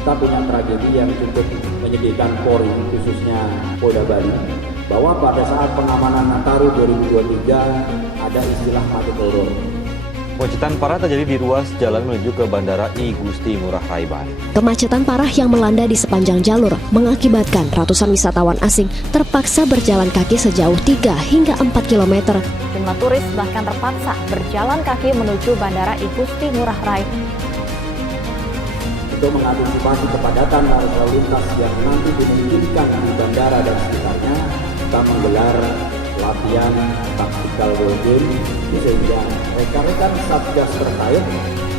kita punya tragedi yang cukup menyedihkan Polri, khususnya Polda Bali, bahwa pada saat pengamanan Nataru 2023 ada istilah mati peluru. Kemacetan parah terjadi di ruas jalan menuju ke Bandara I Gusti Ngurah Rai Bali. Kemacetan parah yang melanda di sepanjang jalur mengakibatkan ratusan wisatawan asing terpaksa berjalan kaki sejauh 3 hingga 4 km. Jumlah turis bahkan terpaksa berjalan kaki menuju Bandara I Gusti Ngurah Rai. Untuk mengantisipasi kepadatan arus lalu lintas yang nanti dimungkinkan di bandara dan sekitarnya, kita menggelar latihan tactical war game sehingga rekan-rekan satgas terkait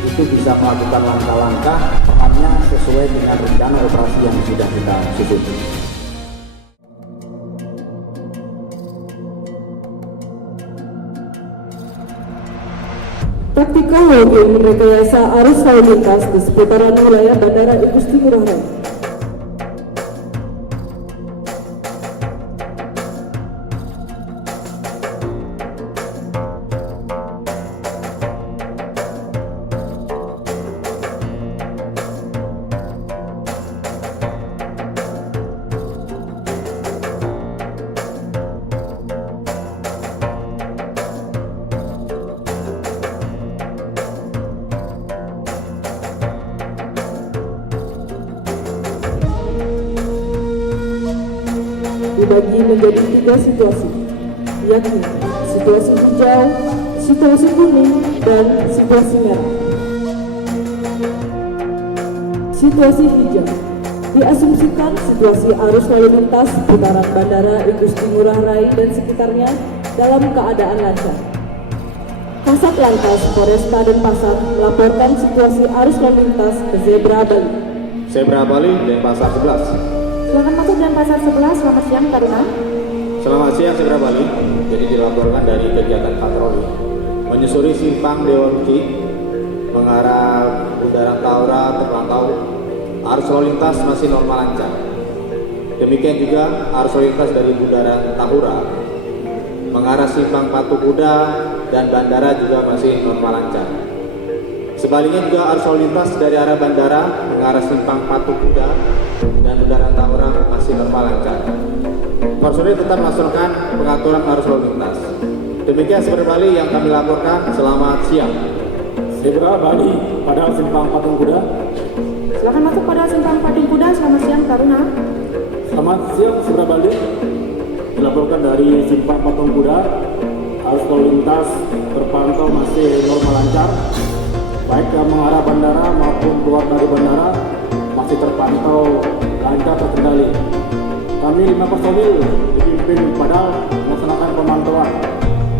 itu bisa melakukan langkah-langkah tepatnya sesuai dengan rencana operasi yang sudah kita susun. Tactical war game rekayasa arus lalu lintas di seputaran wilayah Bandara I Gusti Ngurah Rai. Dibagi menjadi 3 situasi, yakni situasi hijau, situasi kuning, dan situasi merah. Situasi hijau diasumsikan situasi arus lalu lintas seputaran Bandara I Gusti Ngurah Rai dan sekitarnya dalam keadaan lancar. Kasat Lantas Polresta Denpasar melaporkan situasi arus lalu lintas ke Zebra Bali. Zebra Bali Denpasar 11. Silakan masuk Denpasar 11. Selamat siang, Taruna. Selamat siang, Zebra Bali. Jadi dilaporkan dari kegiatan patroli menyusuri simpang Dewan Ki mengarah Bundaran Tahura terpantau arus lalu lintas masih normal lancar. Demikian juga arus lalu lintas dari Bundaran Tahura mengarah simpang Patung Kuda dan bandara juga masih normal lancar. Sebaliknya juga arus lalu lintas dari arah bandara mengarah simpang Patung Kuda dan Bundaran Tahura masih normal lancar. Personil tetap melaksanakan pengaturan arus lalu lintas. Demikian Zebra Bali yang kami laporkan. Selamat siang. Zebra Bali pada simpang Patung Kuda. Silakan masuk pada simpang Patung Kuda. Selamat siang, Taruna. Selamat siang, Zebra Bali. Dilaporkan dari simpang Patung Kuda, arus lalu lintas terpantau masih normal lancar, baik yang mengarah bandara maupun keluar dari bandara masih terpantau lancar terkendali. Kami 5 personil dipimpin Padal melaksanakan pemantauan.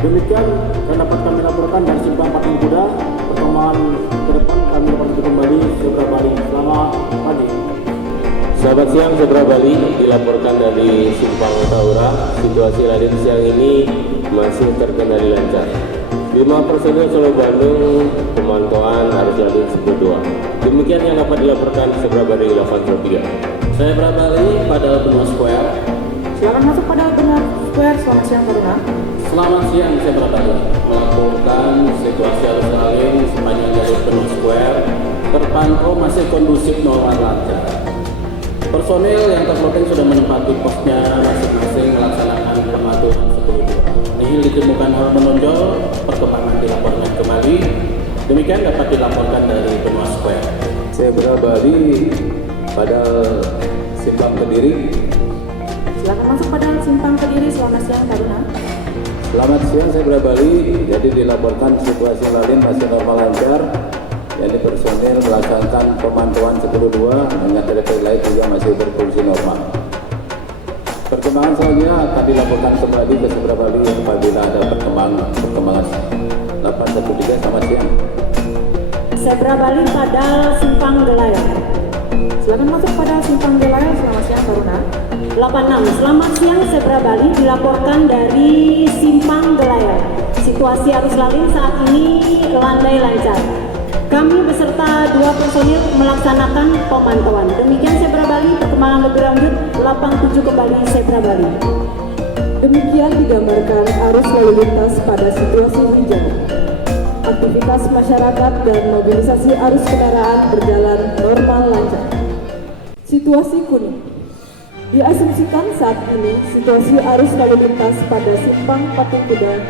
Demikian yang dapat kami laporkan dari simpang Patung Kuda. Perkembangan ke depan kami dapat kembali Zebra Bali. Selamat pagi. Selamat siang, Zebra Bali. Dilaporkan dari simpang Tahura, situasi lalu lintas siang ini masih terkendali lancar. 5 personil Solo Bandung pemantauan arus lalu lintas berdua. Demikian yang dapat dilaporkan Zebra Bali 803. Zebra Bali pada Benua Square. Silakan masuk pada Benua Square. Selamat siang, Taruna. Selamat siang, Zebra Bali. Melaporkan situasi arus lalu sepanjang jalur Benua Square terpantau masih kondusif normal lancar. Personil yang terloading sudah menempati posnya masing-masing melaksanakan pengaturan sebelumnya. Ini ditemukan hal menonjol, perkembangan dilaporkan kembali. Demikian dapat dilaporkan dari Benua Square. Zebra Bali pada simpang Kediri. Silakan masuk pada simpang Kediri. Selamat siang, Taruna. Selamat siang, Zebra Bali. Jadi dilaporkan situasi lalu lintas masih normal lancar. Jadi personil melaksanakan pemantauan 10.2 dengan terkait lain juga masih berfungsi normal. Perkembangan selanjutnya akan dilaporkan kembali ke Zebra Bali apabila ada perkembangan 813. Selamat siang. Zebra Bali pada simpang Gelayang. Silakan masuk pada simpang Gelayang. Selamat siang, Taruna. 86. Selamat siang, Zebra Bali. Dilaporkan dari simpang Gelayang. Situasi arus lalu lintas saat ini landai lancar. Kami beserta 2 personil melaksanakan pemantauan. Demikian Zebra Bali, perkembangan lebih lanjut 87 kembali Zebra Bali. Demikian digambarkan arus lalu lintas pada situasi hijau. Aktivitas masyarakat dan mobilisasi arus kendaraan berjalan normal lancar. Situasi kuning. Diasumsikan saat ini situasi arus lalu lintas pada simpang Patung Kuda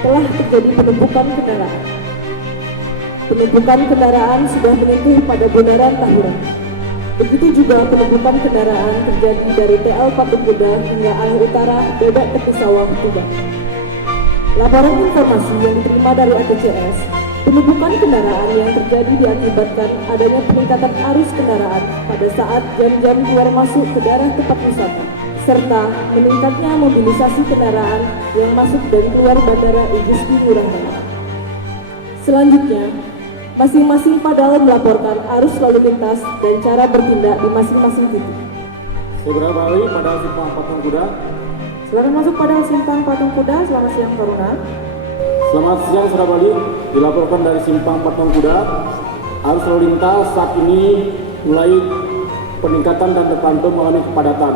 telah terjadi penumpukan kendaraan. Penumpukan kendaraan sudah menyentuh pada bundaran Tahura. Begitu juga penumpukan kendaraan terjadi dari TL Patung Kuda hingga arah utara Bebek Tepi Sawah Tuban. Laporan informasi yang diterima dari ATCS, penumpukan kendaraan yang terjadi diakibatkan adanya peningkatan arus kendaraan pada saat jam-jam keluar masuk ke daerah tempat wisata, serta meningkatnya mobilisasi kendaraan yang masuk dan keluar Bandara Igusti Ngurah Rai. Selanjutnya, masing-masing padal melaporkan arus lalu lintas dan cara bertindak di masing-masing titik. Sebra Bali pada simpang Patung Kuda. Silakan masuk pada simpang Patung Kuda. Selamat siang Taruna. Selamat siang Sebra Bali, dilaporkan dari simpang Patung Kuda. Arus lalu lintas saat ini mulai peningkatan dan terpantau mengalami kepadatan,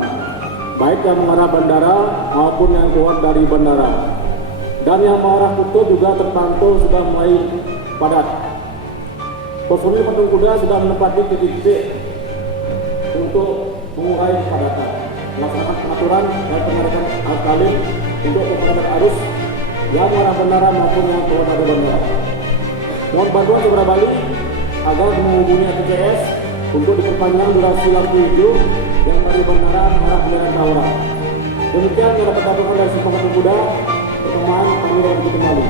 baik yang mengarah bandara maupun yang keluar dari bandara. Dan yang mengarah Kuto juga terpantau sudah mulai padat. Personil Patung Kuda sudah menempati titik-titik untuk mengurai kepadatan, melaksanakan pengaturan dan pengarahan arus lalu untuk pengaturan arus yang mengarah bandara maupun yang keluar dari bandara. Mohon bantuan Sebra Bali agar menghubungi ATCS untuk diperpanjang durasi lampu hijau yang dari bandara mengarah Bundaran Tahura. Demikian yang dapat dilaporkan dari simpang Patung Kuda. Perkembangan kami akan kembali.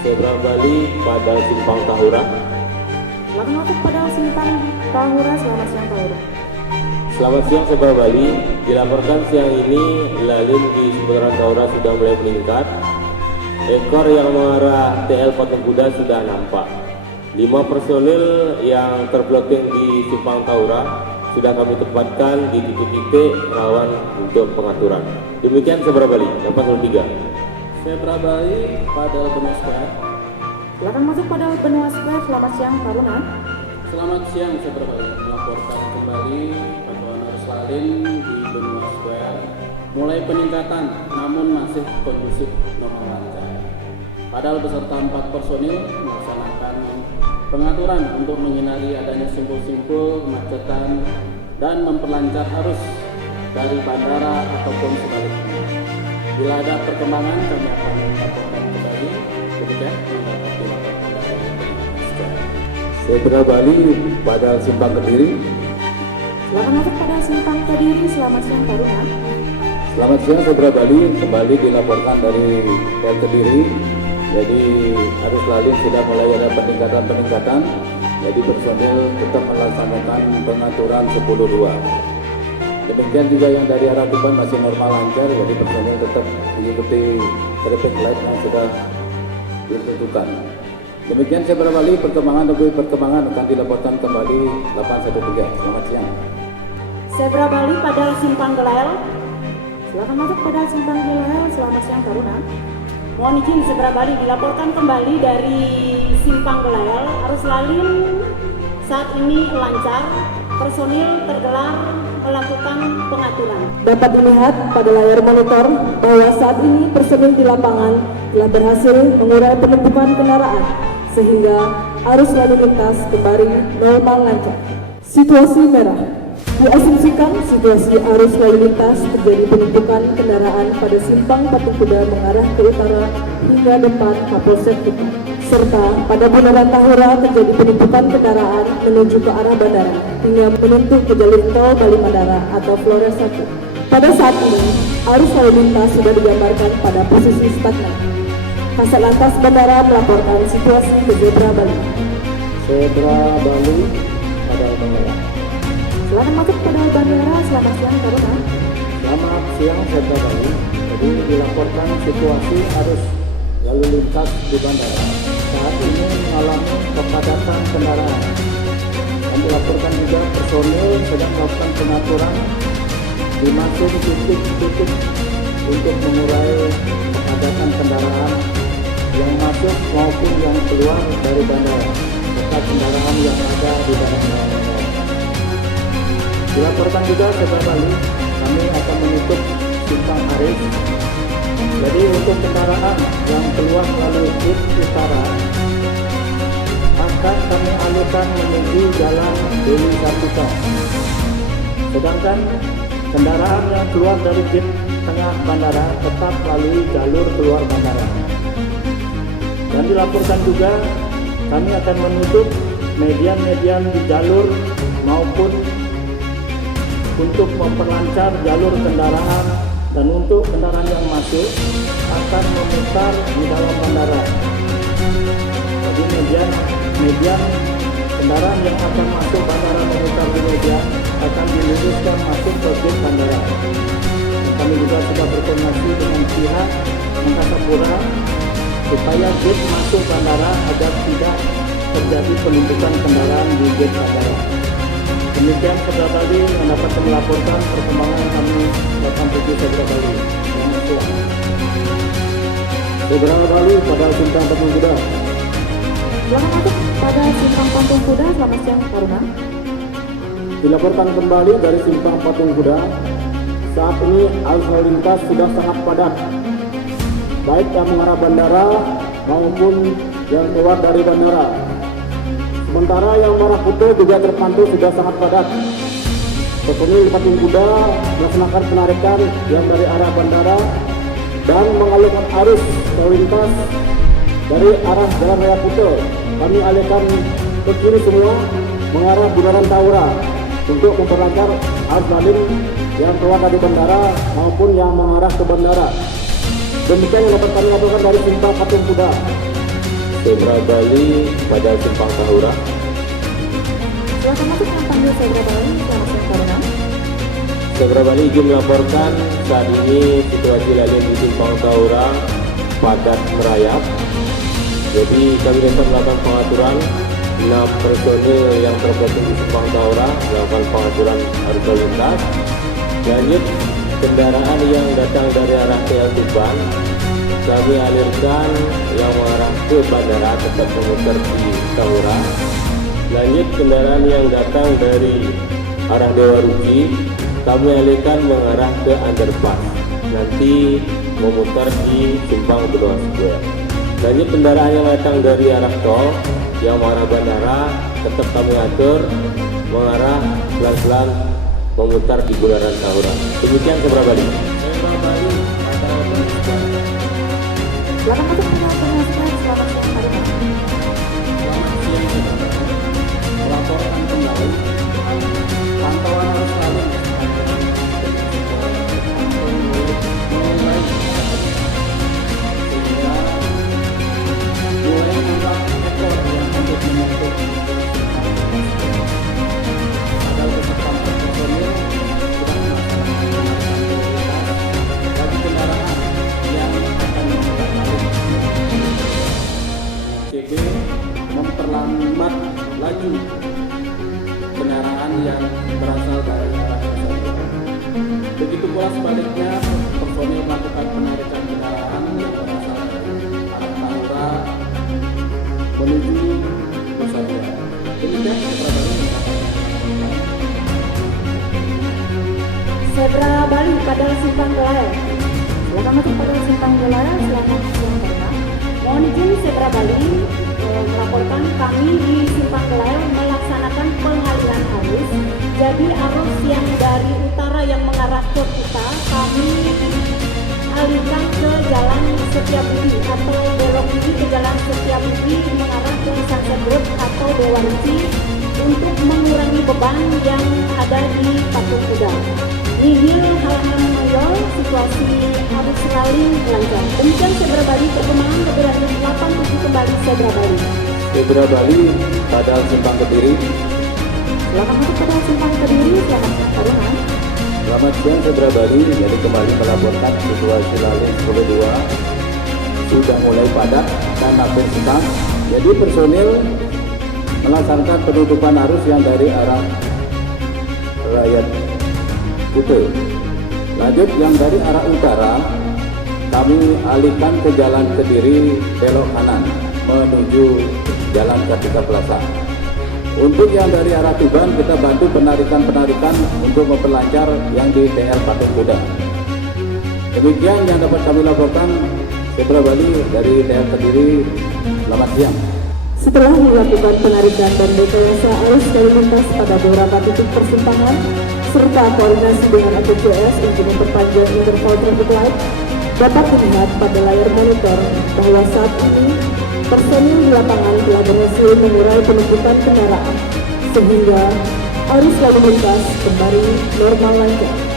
Sebra Bali pada simpang Tahura. Silakan masuk pada simpang Tahura. Selamat siang Tahura. Selamat siang Sebra Bali, dilaporkan siang ini lalin di seputaran Tahura sudah mulai meningkat. Ekor yang mengarah TL Patung Kuda sudah nampak. 5 personil yang terploting di simpang Tahura sudah kami tempatkan di titik-titik rawan untuk pengaturan. Demikian Sebra Bali, 803. Sebra Bali pada Benua Square. Silakan masuk pada Benua Square. Selamat siang Taruna. Selamat siang Sebra Bali, melaporkan kembali pantauan arus lalin di Benua Square mulai peningkatan namun masih kondusif normal lancar. Padahal beserta 4 personil melaksanakan pengaturan untuk menghindari adanya simpul-simpul kemacetan dan memperlancar arus dari bandara ataupun sebaliknya. Bila ada perkembangan kami akan melaporkan kembali. Demikian yang dapat dilaporkan dari Benua Square. Sebra Bali pada simpang Kediri. Silakan masuk pada simpang Kediri. Selamat siang Taruna. Selamat siang Sebra Bali, kembali dilaporkan dari PL Kediri. Jadi arus lalu sudah mulai ada peningkatan. Jadi personil tetap melaksanakan pengaturan 10-2. Demikian juga yang dari arah Tuban masih normal lancar. Jadi personil tetap mengikuti traffic light yang sudah ditentukan. Demikian Sebra Bali, perkembangan akan dilaporkan kembali 813. Selamat siang. Sebra Bali pada simpang Gelael. Silakan masuk pada simpang Gelael. Selamat siang Taruna. Mohon izin Sebra Bali dilaporkan kembali dari simpang Gelael. Arus lalin saat ini lancar, personil tergelar melakukan pengaturan. Dapat dilihat pada layar monitor bahwa saat ini personil di lapangan telah berhasil mengurai penumpukan kendaraan sehingga arus lalu lintas kembali normal lancar. Situasi merah. Diasumsikan situasi arus lalu lintas terjadi penumpukan kendaraan pada simpang Patung Kuda mengarah ke utara hingga depan Kapolsek Tuban. Serta pada Bundaran Tahura terjadi penumpukan kendaraan menuju ke arah bandara hingga menyentuh ke jalur tol Bali Mandara atau Flores 1. Pada saat ini, arus lalu lintas sudah digambarkan pada posisi stagnan. Kasat Lantas Bandara melaporkan situasi ke Sebra Bali. Sebra Bali pada bandara. Silakan masuk pada bandara. Selamat siang Taruna. Selamat siang Sebra Bali. Jadi dilaporkan situasi arus lalu lintas di bandara saat ini mengalami kepadatan kendaraan. Dan dilaporkan juga personil sedang melakukan pengaturan di masing titik-titik untuk mengurai kepadatan kendaraan yang masuk maupun yang keluar dari bandara serta kendaraan yang ada di bandara. Dilaporkan juga Sebra Bali, kami akan menutup simpang Arif. Jadi untuk kendaraan yang keluar melalui Bus Utara akan kami alihkan menuju Jalan Dewi Sartika. Sedangkan kendaraan yang keluar dari gate tengah bandara tetap melalui jalur keluar bandara. Dan dilaporkan juga kami akan menutup median-median di jalur maupun untuk memperlancar jalur kendaraan, dan untuk kendaraan yang masuk akan memutar di dalam bandara. Jadi median kendaraan yang akan masuk bandara memutar di median akan diluruskan masuk ke gate bandara. Kami juga sudah berkoordinasi dengan pihak Angkasa Pura supaya gate masuk bandara agar tidak terjadi penumpukan kendaraan di gate bandara. Demikian Sabra Bali yang dapat melaporkan perkembangan kami datang tujuh Sabra Bali. Selamat siang. Sabra Bali pada Simpang Patung Kuda. Selamat masuk pada Simpang Patung Kuda. Selamat siang, Taruna. Dilaporkan kembali dari Simpang Patung Kuda. Saat ini arus lalu lintas sudah sangat padat, baik yang mengarah bandara maupun yang keluar dari bandara. Sementara yang arah Kuta juga terpantau sudah sangat padat. Personil Patung Kuda melaksanakan penarikan yang dari arah bandara dan mengalihkan arus lalu lintas dari arah Jalan Raya Kuta. Kami alihkan ke kiri semua mengarah Bundaran Taura untuk memperlancar arus lalu yang keluar dari bandara maupun yang mengarah ke bandara. Demikian yang dapat kami laporkan dari Simpang Patung Kuda. Sabra Bali pada Simpang Tahura. Silakan masuk yang panggil Sabra Bali. Selamat siang, Taruna. Sabra Bali izin melaporkan saat ini situasi lalu di Simpang Tahura padat merayap. Jadi kami dapat melakukan pengaturan 6 personil yang tergabung di Simpang Tahura melakukan pengaturan arus lalu lintas. Lanjut, kendaraan yang datang dari arah TL Tuban kami alirkan yang mengarah ke bandara tetap memutar di Tahura. Lanjut, kendaraan yang datang dari arah Dewa Ruci kami alirkan mengarah ke underpass, nanti memutar di Simpang Benua Square. Lanjut, kendaraan yang datang dari arah tol yang mengarah bandara tetap kami atur mengarah pelan-pelan memutar di Bundaran Tahura. Demikian Sabra Bali. Sabra Bali pada Silakan masuk penjelasan. Selamat siang, Taruna. Selamat siang, melaporkan kembali pantauan arus lalu mulai sehingga mulai nampak ekor yang untuk menutup pada beserta personil sudah melaksanakan bagi kendaraan yang akan memutar balik. CB memperlambat laju kendaraan yang berasal dari arah Nusantara. Begitu pula sebaliknya, personil melakukan penarikan kendaraan yang berasal dari arah Tahura menuju Nusantara. Demikian Sabra Bali. Sabra Bali pada Simpang Gelail. Silakan masuk pada Simpang Gelail. Selamat siang, Taruna. Mohon izin Sabra Bali melaporkan kami di Simpang Gelail melaksanakan pengalihan arus. Jadi arus yang dari utara yang mengarah ke Kuta kami alihkan ke Jalan Setiabudi atau belok kiri ke Jalan Setiabudi mengarah ke Sunset Road atau Dewa Ruci untuk mengurangi beban yang ada di Patung Kuda. Nihil hal-hal menonjol, situasi arus lalu lancar. Demikian Sabra Bali, perkembangan lebih lanjut 87 kembali Sabra Bali. Sabra Bali pada Simpang Kediri. Silakan masuk pada Simpang Kediri. Selamat siang, Taruna. Selamat siang Sabra Bali. Jadi kembali melaporkan situasi lalu lintas 22 sudah mulai padat dan hampir setang. Jadi personil melaksanakan penutupan arus yang dari arah Raya Kuta. Lanjut, yang dari arah utara kami alihkan ke Jalan Kediri belok kanan menuju Jalan Kartika Plaza. Untuk yang dari arah Tuban kita bantu penarikan untuk memperlancar yang di TL Patung Kuda. Demikian yang dapat kami laporkan. Sabra Bali dari TL Kediri. Selamat siang. Setelah dilakukan penarikan dan rekayasa arus lalu lintas pada beberapa titik persimpangan, serta koordinasi dengan APJS untuk memperpanjang interval traffic light, dapat dilihat pada layar monitor bahwa saat ini personil di lapangan telah berhasil mengurai penumpukan kendaraan, sehingga arus lalu lintas kembali normal lancar.